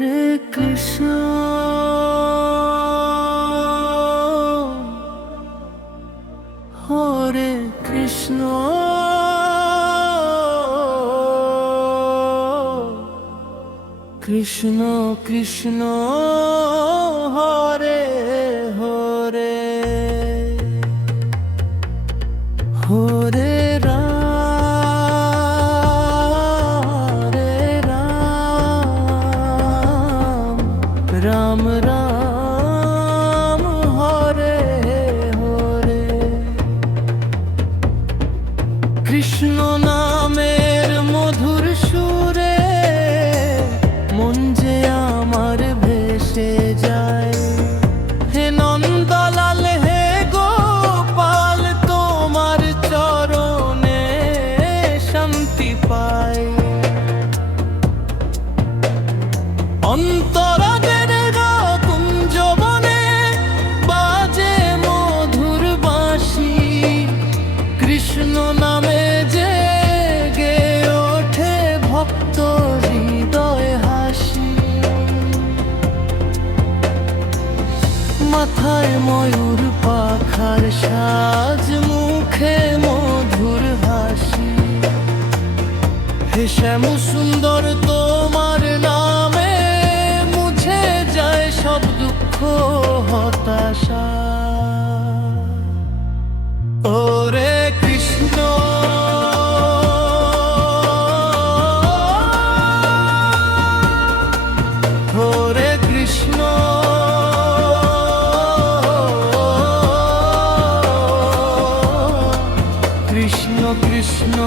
হরে কৃষ্ণ হরে কৃষ্ণ কৃষ্ণ কৃষ্ণ হরে হরে হরে রাম রাম হরে হরে কৃষ্ণ নামের মধুর সুরে মন যে আমার ভেসে যায়। হে নন্দলাল হে গোপাল তোমার চরণে শান্তি পাই। অন্তরাজের কুঞ্জবনে বাজে মধুর বাঁশি, কৃষ্ণ নামে জেগে ওঠে ভক্ত হৃদয় হাসি। মাথায় ময়ূর পাখার সাজ, মুখে মধুর হাসি। হে শ্যাম সুন্দর তোমার নামে মুছে যায় সব দুঃখ হতাশা। ওরে কৃষ্ণ হরে কৃষ্ণ কৃষ্ণ কৃষ্ণ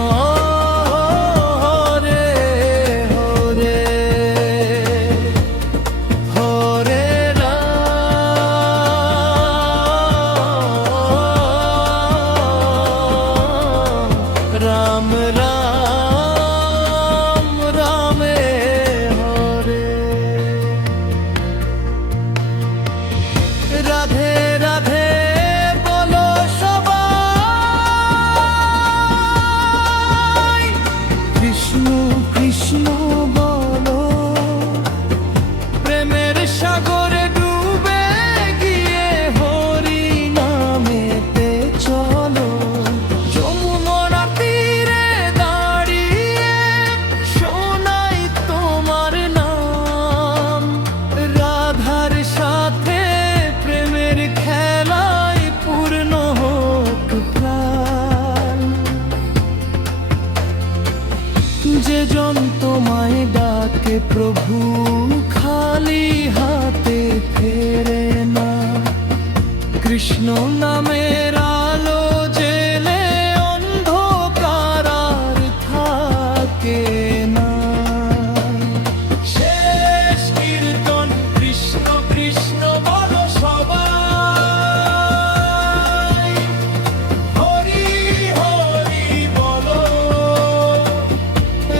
রাম রাম রামে হরে। রাধে রাধে বলো সবাই, কৃষ্ণ কৃষ্ণ বলো। প্রেমের সাগরে ডুবে গিয়ে হরি নামেতে চলো। যে জন তোমায় ডাকে প্রভু খালি হাতে ফেরে না। কৃষ্ণ নামের আলো জেলে অন্ধকার আর থাকে না। শেষ কীর্তন কৃষ্ণ কৃষ্ণ বলো সবাই, হরি হরি বলো।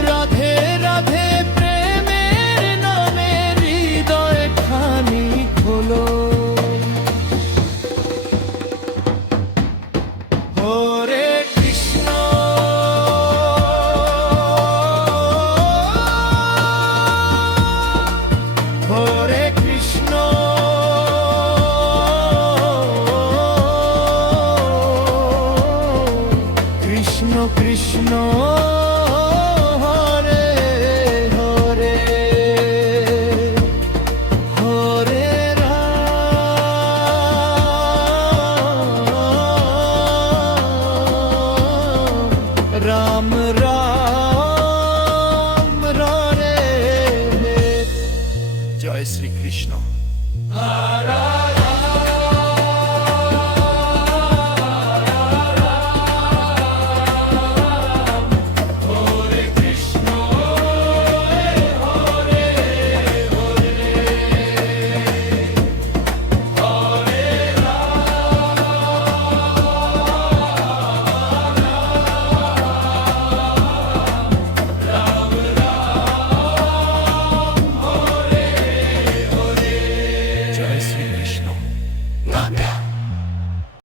রাধে রাধে প্রেমের নামে হৃদয় খানি খোলো। হরে কৃষ্ণ হরে কৃষ্ণ কৃষ্ণ কৃষ্ণ